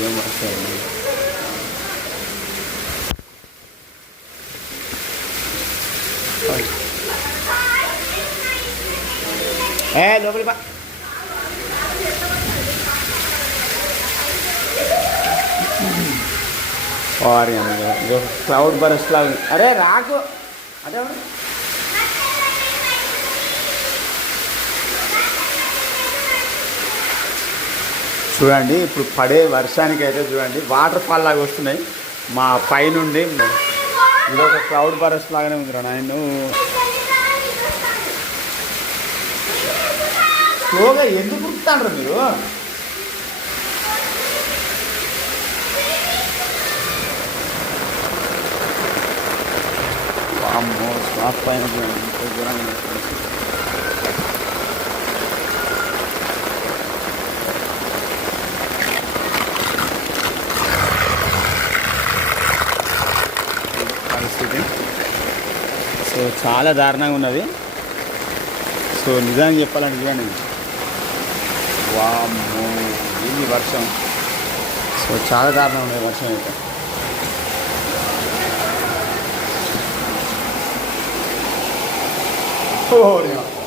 vediamo a termine. Eh, lo preparo. Orient, Cloud Barus Cloud. Are, Rago. Are, చూడండి ఇప్పుడు పడే వర్షానికి అయితే చూడండి వాటర్ ఫాల్ లాగా వస్తున్నాయి. మా పైనుండి ఇది ఒక క్లౌడ్ బరస్ట్ లాగానే ఉంది రా స్లోగా ఎందుకు కుడుతాండ్రు మీరు? అమ్మో శ్వాస పైన చూడండి, ఎంత సో చాలా దారుణంగా ఉన్నది. సో నిజంగా చెప్పాలంటే చూడండి. వామ్మో ఇది వర్షం? సో చాలా దారుణంగా ఉన్నది వర్షం అయితే. ఓ